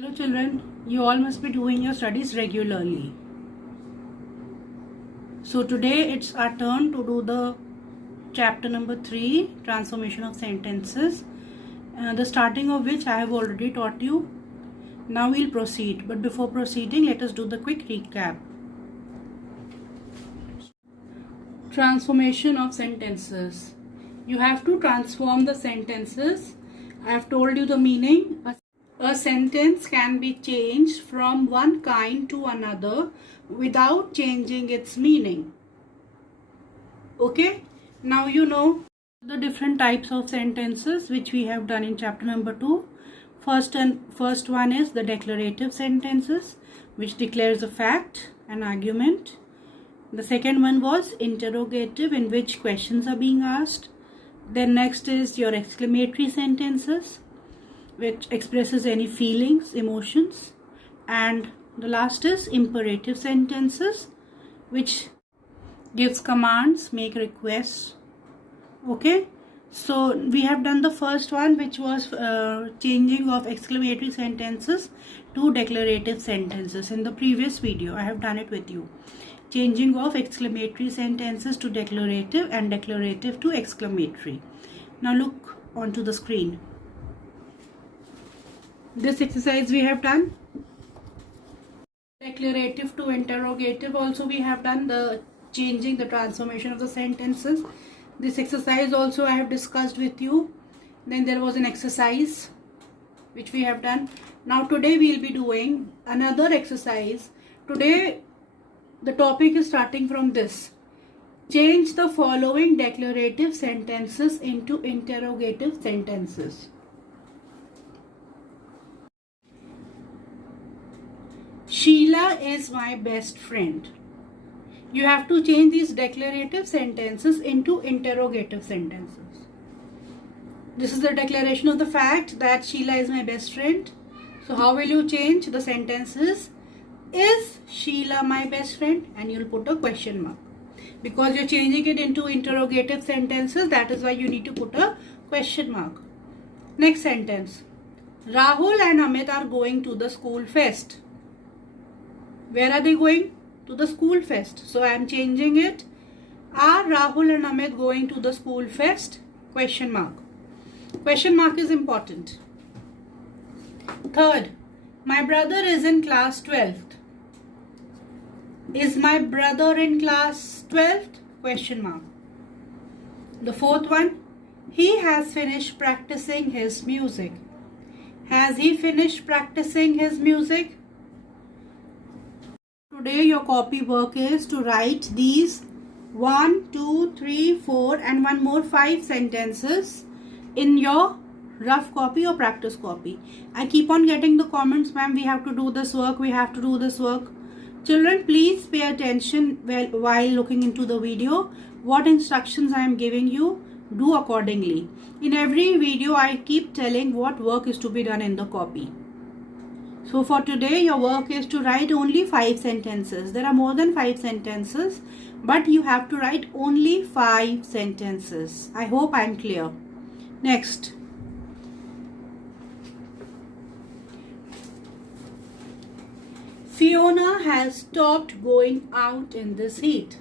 Hello children, you all must be doing your studies regularly. So today it's our turn to do the chapter number 3, transformation of sentences, the starting of which I have already taught you. Now we'll proceed, but before proceeding let us do the quick recap. Transformation of sentences. You have to transform the sentences. I have told you the meaning. A sentence can be changed from one kind to another without changing its meaning. Okay, now you know the different types of sentences which we have done in chapter number 2. First one is the declarative sentences, which declares a fact, an argument. The second one was interrogative, in which questions are being asked. Then next is your exclamatory sentences, which expresses any feelings, emotions. And the last is imperative sentences, which gives commands, make requests. Okay, so we have done the first one, which was changing of exclamatory sentences to declarative sentences. In the previous video I have done it with you. Changing of exclamatory sentences to declarative and declarative to exclamatory. Now look onto the screen. This exercise we have done. Declarative to interrogative also we have done, the changing, the transformation of the sentences. This exercise also I have discussed with you. Then there was an exercise which we have done. Now today we will be doing another exercise. Today the topic is starting from this. Change the following declarative sentences into interrogative sentences. Sheila is my best friend. You have to change these declarative sentences into interrogative sentences. This is the declaration of the fact that Sheila is my best friend. So how will you change the sentences? Is Sheila my best friend? And you'll put a question mark. Because you're changing it into interrogative sentences, that is why you need to put a question mark. Next sentence. Rahul and Amit are going to the school fest. Where are they going? To the school fest. So I am changing it. Are Rahul and Amit going to the school fest? Question mark. Question mark is important. Third, my brother is in class 12th. Is my brother in class 12th? Question mark. The fourth one, he has finished practicing his music. Has he finished practicing his music? Today your copy work is to write these 1, 2, 3, 4 and one more 5 sentences in your rough copy or practice copy. I keep on getting the comments, ma'am, we have to do this work, we have to do this work. Children, please pay attention while looking into the video. What instructions I am giving you, do accordingly. In every video I keep telling what work is to be done in the copy. So for today your work is to write only 5 sentences. There are more than 5 sentences, but you have to write only 5 sentences. I hope I am clear. Next. Fiona has stopped going out in this heat.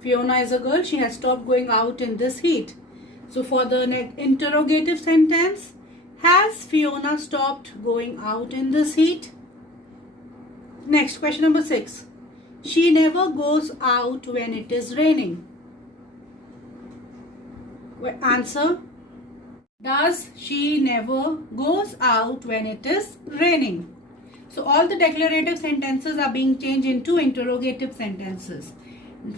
Fiona is a girl. She has stopped going out in this heat. So for the interrogative sentence, has Fiona stopped going out in this heat? Next, question number 6. She never goes out when it is raining. Answer. Does she never goes out when it is raining? So all the declarative sentences are being changed into interrogative sentences.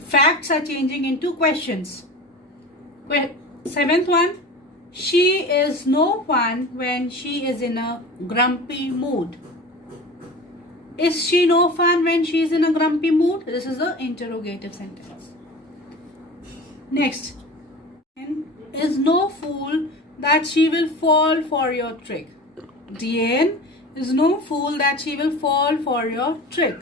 Facts are changing into questions. 7th one. She is no fun when she is in a grumpy mood. Is she no fun when she is in a grumpy mood? This is the interrogative sentence. Next. Is no fool that she will fall for your trick. Diane is no fool that she will fall for your trick.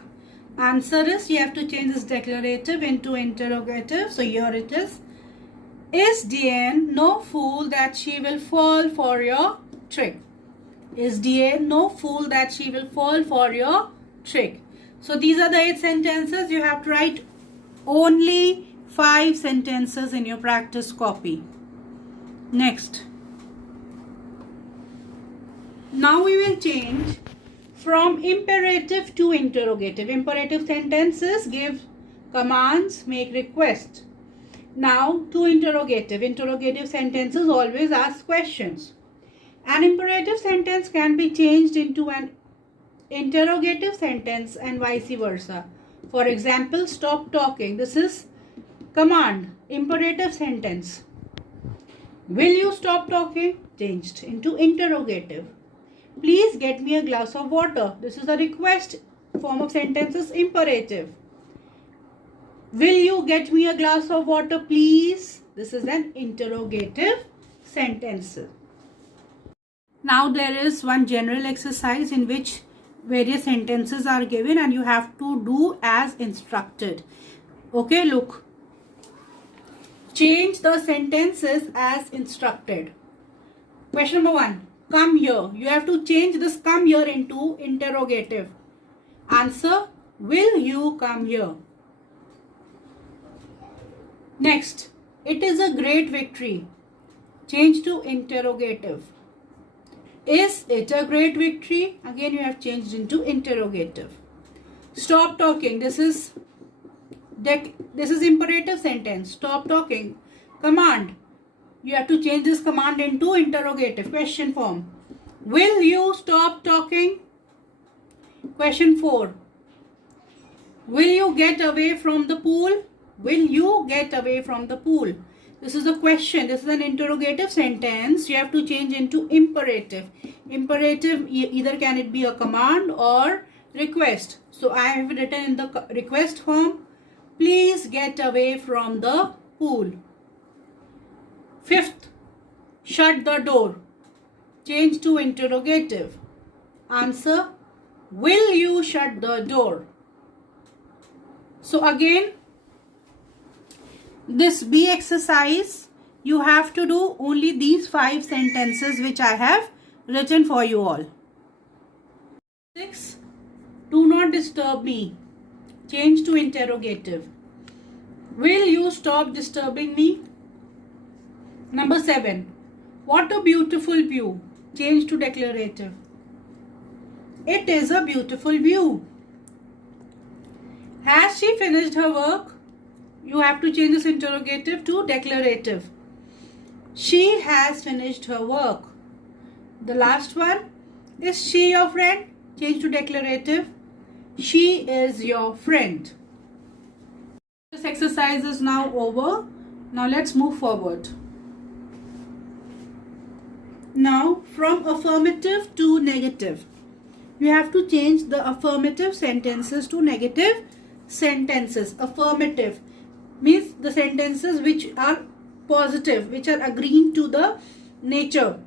Answer is, you have to change this declarative into interrogative. So here it is. Is Diane no fool that she will fall for your trick? SDA, no fool that she will fall for your trick. So these are the 8 sentences. You have to write only 5 sentences in your practice copy. Next. Now we will change from imperative to interrogative. Imperative sentences give commands, make requests. Now to interrogative. Interrogative sentences always ask questions. An imperative sentence can be changed into an interrogative sentence and vice versa. For example, stop talking. This is command, imperative sentence. Will you stop talking? Changed into interrogative. Please get me a glass of water. This is a request form of sentences, imperative. Will you get me a glass of water, please? This is an interrogative sentence. Now there is one general exercise in which various sentences are given and you have to do as instructed. Okay, look. Change the sentences as instructed. Question number 1. Come here. You have to change this come here into interrogative. Answer, will you come here? Next, it is a great victory. Change to interrogative. Is it a great victory? Again, you have changed into interrogative. Stop talking. This is imperative sentence. Stop talking. Command. You have to change this command into interrogative. Question form. Will you stop talking? Question 4. Will you get away from the pool? Will you get away from the pool? This is a question. This is an interrogative sentence. You have to change into imperative. Imperative, either can it be a command or request. So I have written in the request form, please get away from the pool. 5th, shut the door. Change to interrogative. Answer, will you shut the door? So again, this B exercise, you have to do only these 5 sentences which I have written for you all. 6. Do not disturb me. Change to interrogative. Will you stop disturbing me? Number 7. What a beautiful view. Change to declarative. It is a beautiful view. Has she finished her work? You have to change this interrogative to declarative. She has finished her work. The last one, is she your friend? Change to declarative. She is your friend. This exercise is now over. Now let's move forward. Now from affirmative to negative. You have to change the affirmative sentences to negative sentences. Affirmative means the sentences which are positive, which are agreeing to the nature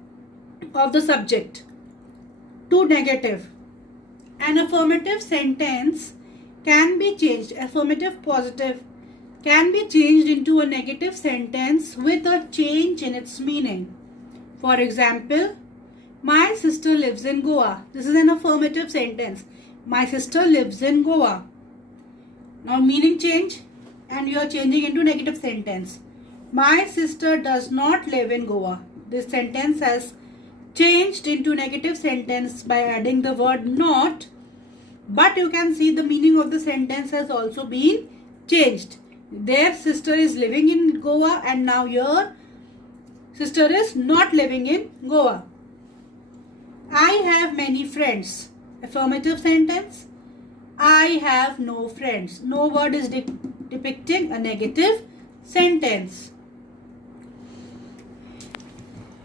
of the subject, to negative. An affirmative sentence can be changed, affirmative positive, can be changed into a negative sentence with a change in its meaning. For example, my sister lives in Goa. This is an affirmative sentence. My sister lives in Goa. Now meaning change, and you are changing into negative sentence. My sister does not live in Goa. This sentence has changed into negative sentence by adding the word not, but you can see the meaning of the sentence has also been changed. Their sister is living in Goa and now your sister is not living in Goa. I have many friends. Affirmative sentence. I have no friends. No word is depicting a negative sentence.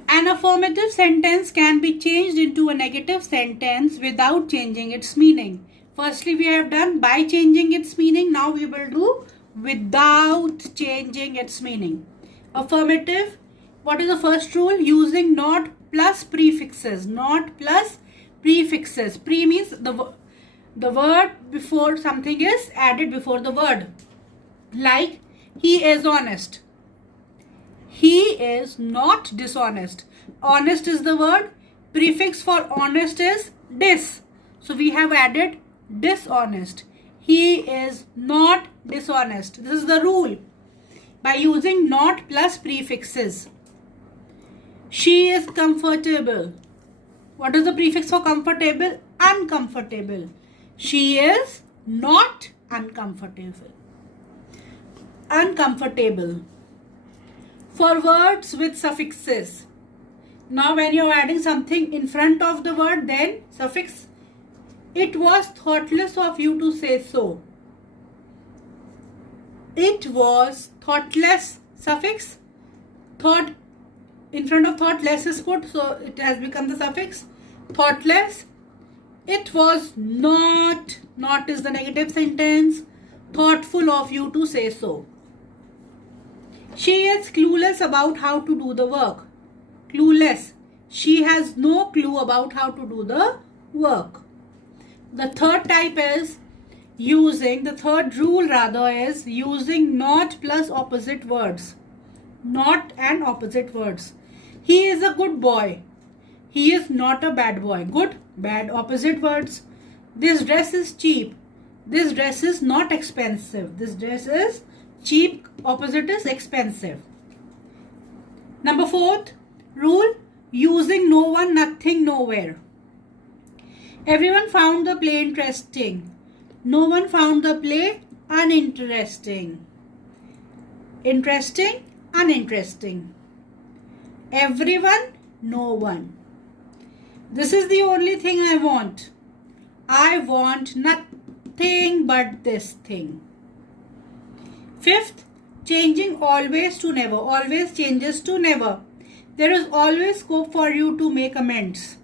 An affirmative sentence can be changed into a negative sentence without changing its meaning. Firstly, we have done by changing its meaning. Now we will do without changing its meaning. Affirmative. What is the first rule? Using not plus prefixes. Not plus prefixes. Pre means the word before something is added before the word. Like, he is honest. He is not dishonest. Honest is the word. prefix for honest is dis. So we have added dishonest. He is not dishonest. This is the rule. By using not plus prefixes. She is comfortable. What is the prefix for comfortable? Uncomfortable. She is not uncomfortable. Uncomfortable. For words with suffixes. Now when you are adding something in front of the word, then suffix. It was thoughtless of you to say so. It was thoughtless, suffix. Thought in front of thoughtless is put, so it has become the suffix. Thoughtless. It was not is the negative sentence. Thoughtful of you to say so. She is clueless about how to do the work. Clueless. She has no clue about how to do the work. The third type is the third rule is using not plus opposite words. Not and opposite words. He is a good boy. He is not a bad boy. Good, bad, opposite words. This dress is cheap. This dress is not expensive. This dress is cheap. Opposite is expensive. Number 4th rule, using no one, nothing, nowhere. Everyone found the play interesting. No one found the play uninteresting. Interesting, uninteresting. Everyone, no one. This is the only thing I want. I want nothing but this thing. 5th, changing always to never. Always changes to never. There is always scope for you to make amends.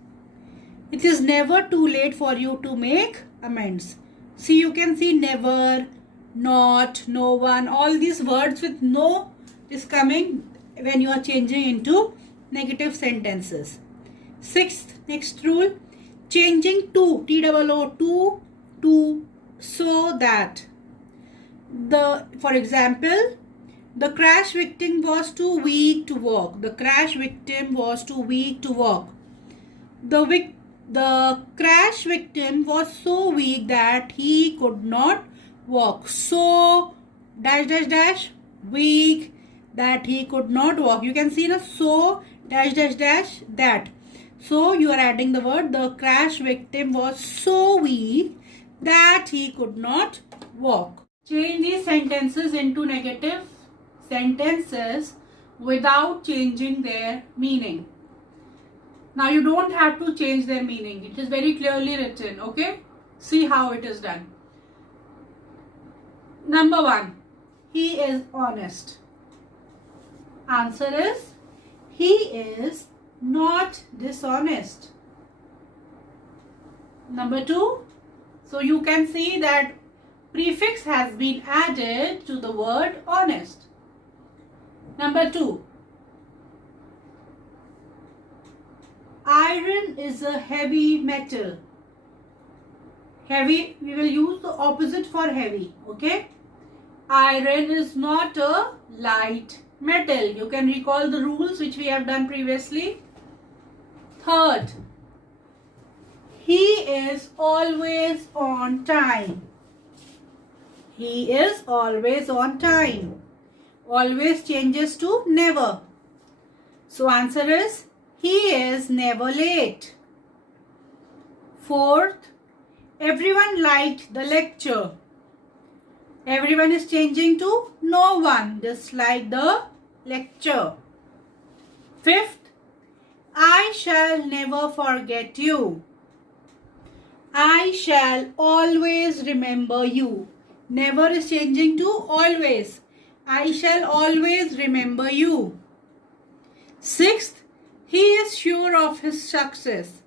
It is never too late for you to make amends. See, you can see never, not, no one. All these words with no is coming when you are changing into negative sentences. 6th, next rule, changing to, T-O-O, to, so that. For example, the crash victim was too weak to walk. The crash victim was too weak to walk. The crash victim was so weak that he could not walk. So, dash, dash, dash, weak that he could not walk. You can see so, dash, dash, dash, that. So, you are adding the word, the crash victim was so weak that he could not walk. Change these sentences into negative sentences without changing their meaning. Now you don't have to change their meaning. It is very clearly written. Okay? See how it is done. Number 1. He is honest. Answer is, he is not dishonest. Number 2. So you can see that prefix has been added to the word honest. Number 2. Iron is a heavy metal. Heavy, we will use the opposite for heavy. Okay? Iron is not a light metal. You can recall the rules which we have done previously. 3rd, he is always on time. He is always on time. Always changes to never. So answer is, he is never late. 4th, everyone liked the lecture. Everyone is changing to no one disliked the lecture. 5th, I shall never forget you. I shall always remember you. Never is changing to always. I shall always remember you. 6th, he is sure of his success.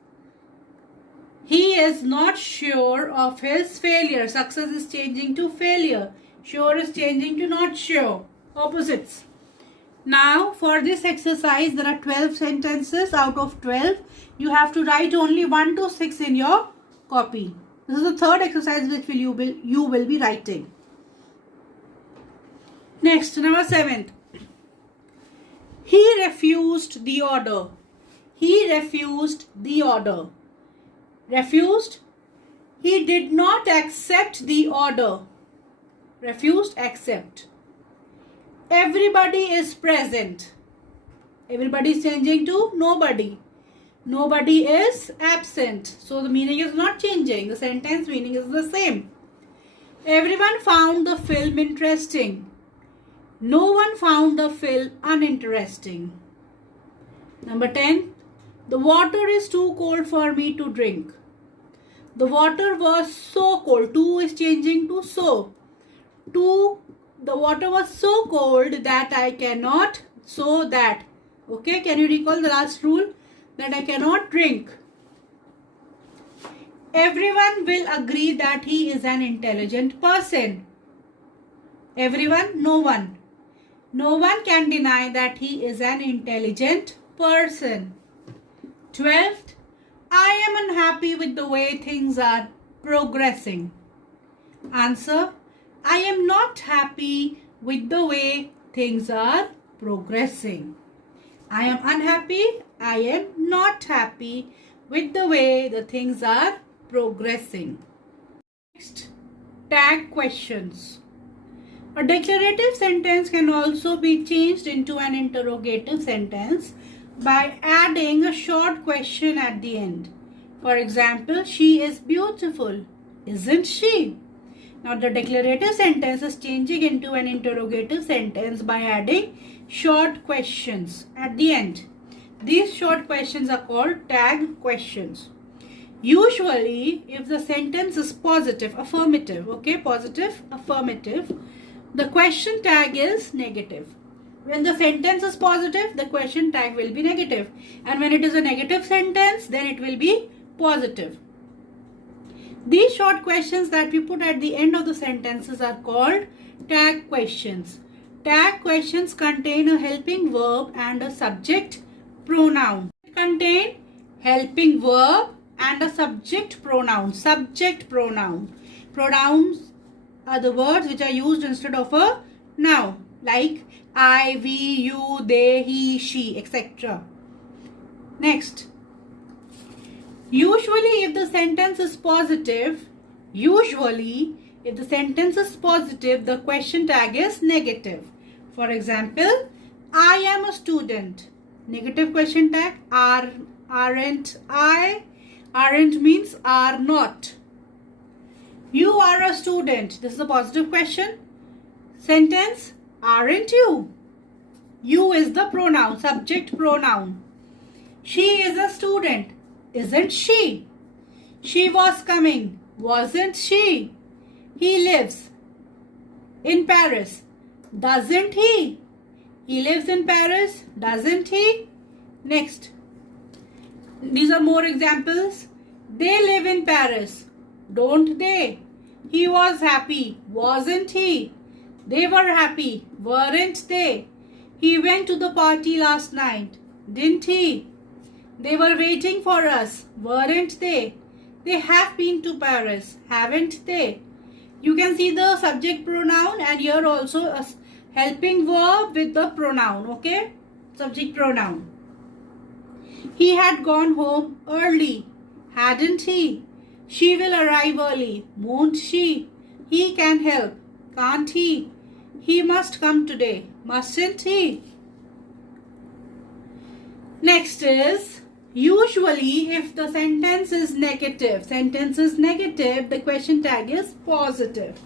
He is not sure of his failure. Success is changing to failure. Sure is changing to not sure. Opposites. Now for this exercise there are 12 sentences. Out of 12 you have to write only 1 to 6 in your copy. This is the third exercise which you will be writing. Next, number 7. He refused the order. He refused the order. Refused. He did not accept the order. Refused, accept. Everybody is present. Everybody is changing to nobody. Nobody is absent. So the meaning is not changing. The sentence meaning is the same. Everyone found the film interesting. No one found the film uninteresting. Number 10. The water is too cold for me to drink. The water was so cold. To is changing to so. The water was so cold that I cannot, so that. Okay, can you recall the last rule? That I cannot drink. Everyone will agree that he is an intelligent person. Everyone, no one. No one can deny that he is an intelligent person. 12th, I am unhappy with the way things are progressing. Answer, I am not happy with the way things are progressing. I am unhappy. I am not happy with the way the things are progressing. Next, tag questions. A declarative sentence can also be changed into an interrogative sentence by adding a short question at the end. For example, she is beautiful, isn't she? Now the declarative sentence is changing into an interrogative sentence by adding short questions at the end. These short questions are called tag questions. Usually, if the sentence is positive, affirmative, okay, positive, affirmative, the question tag is negative. When the sentence is positive, the question tag will be negative. And when it is a negative sentence, then it will be positive. These short questions that we put at the end of the sentences are called tag questions. Tag questions contain a helping verb and a subject pronoun. Contain helping verb and a subject pronoun. Subject pronoun. Pronouns are the words which are used instead of a noun, like I, we, you, they, he, she, etc. Next, usually if the sentence is positive, the question tag is negative. For example, I am a student. Negative question tag, aren't I? Aren't means are not. You are a student. This is a positive question. Sentence, aren't you? You is the pronoun, subject pronoun. She is a student. Isn't she? She was coming. Wasn't she? He lives in Paris. Doesn't he? He lives in Paris. Doesn't he? Next. These are more examples. They live in Paris. Don't they? He was happy. Wasn't he? They were happy. Weren't they? He went to the party last night. Didn't he? They were waiting for us. Weren't they? They have been to Paris. Haven't they? You can see the subject pronoun and here also a helping verb with the pronoun. Okay? Subject pronoun. He had gone home early. Hadn't he? She will arrive early. Won't she? He can help. Can't he? He must come today. Mustn't he? Next is, usually if the sentence is negative, the question tag is positive.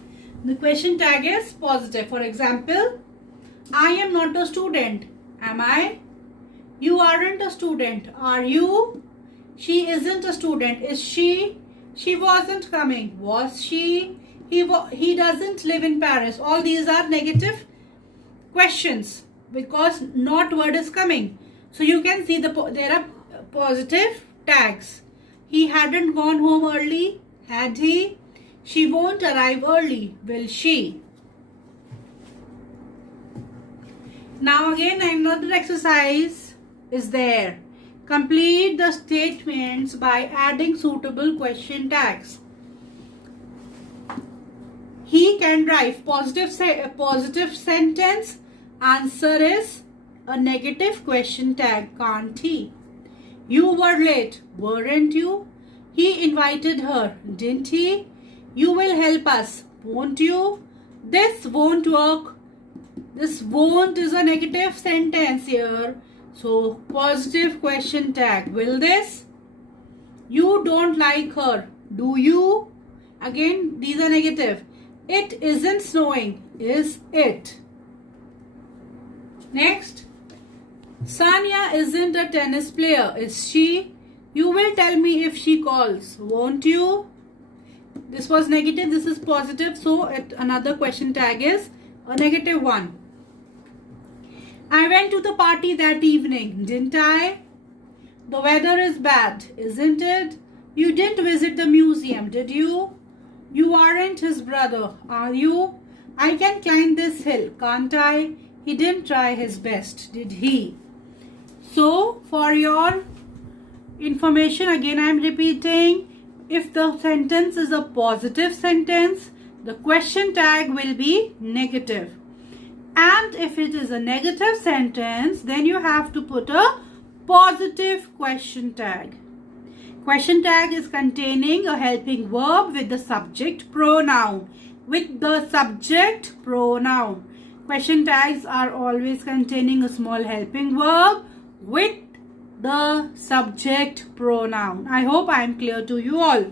The question tag is positive. For example, I am not a student. Am I? You aren't a student. Are you? She isn't a student. Is she? She wasn't coming. Was she? He doesn't live in Paris. All these are negative questions because not word is coming. So you can see there are positive tags. He hadn't gone home early. Had he? She won't arrive early. Will she? Now again, another exercise is there. Complete the statements by adding suitable question tags. He can drive. Positive sentence. Answer is a negative question tag. Can't he? You were late, weren't you? He invited her, didn't he? You will help us, won't you? This won't work. This won't is a negative sentence here. So positive question tag. Will this? You don't like her, do you? Again, these are negative. It isn't snowing, is it? Next. Sanya isn't a tennis player, is she? You will tell me if she calls, won't you? This was negative, this is positive. So another question tag is a negative one. I went to the party that evening, didn't I? The weather is bad, isn't it? You didn't visit the museum, did you? You aren't his brother, are you? I can climb this hill, can't I? He didn't try his best, did he? So, for your information, again I am repeating, if the sentence is a positive sentence, the question tag will be negative. And if it is a negative sentence, then you have to put a positive question tag. Question tag is containing a helping verb with the subject pronoun. With the subject pronoun. Question tags are always containing a small helping verb with the subject pronoun. I hope I am clear to you all.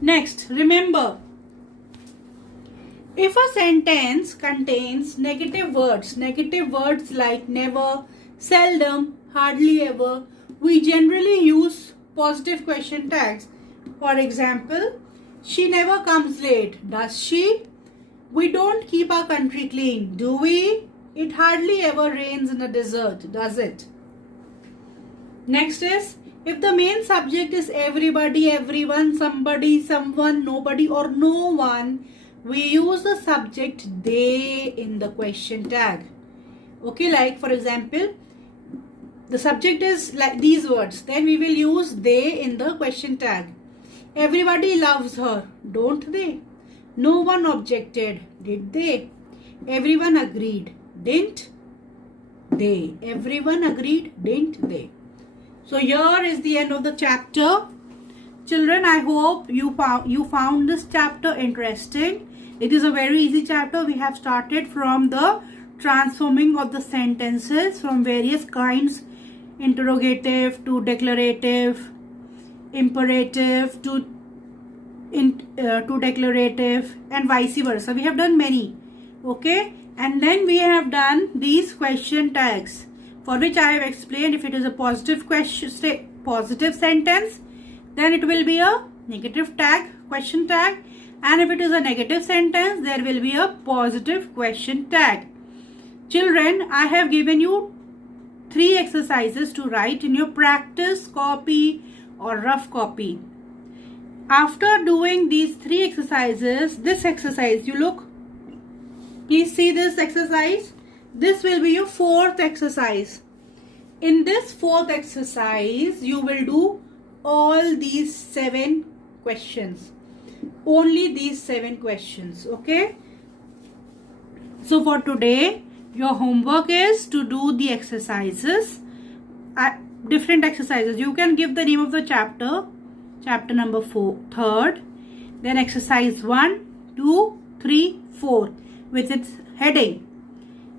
Next, remember, if a sentence contains negative words like never, seldom, hardly ever, we generally use positive question tags. For example, she never comes late, does she? We don't keep our country clean, do we? It hardly ever rains in the desert, does it? Next is, if the main subject is everybody, everyone, somebody, someone, nobody or no one, we use the subject they in the question tag. Okay, like for example, the subject is like these words, then we will use they in the question tag. Everybody loves her, don't they? No one objected, did they? Everyone agreed, didn't they? Everyone agreed, didn't they? So here is the end of the chapter. Children, I hope you found this chapter interesting. It is a very easy chapter. We have started from the transforming of the sentences from various kinds, interrogative to declarative, imperative to declarative, and vice versa. We have done many. Okay, and then we have done these question tags, for which I have explained if it is a positive positive sentence, then it will be a negative tag, question tag, and if it is a negative sentence, there will be a positive question tag. Children, I have given you 3 exercises to write in your practice copy or rough copy. After doing these 3 exercises, this exercise, you look, please see this exercise. This will be your 4th exercise. In this 4th exercise, you will do all these 7 questions. Only these 7 questions. Okay. So for today, your homework is to do the exercises. Different exercises. You can give the name of the chapter. Chapter number 3rd. Then exercise 1, 2, 3, 4 with its heading.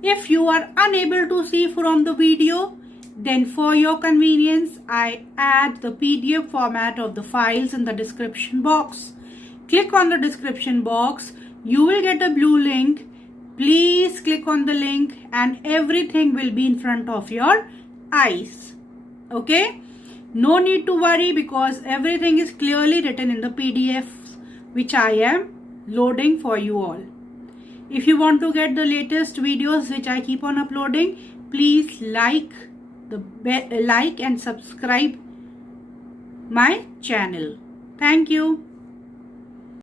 If you are unable to see from the video, then for your convenience, I add the PDF format of the files in the description box. Click on the description box. You will get a blue link. Please click on the link and everything will be in front of your eyes. Okay? No need to worry because everything is clearly written in the PDF which I am loading for you all. If you want to get the latest videos which I keep on uploading, please like and subscribe my channel. Thank you.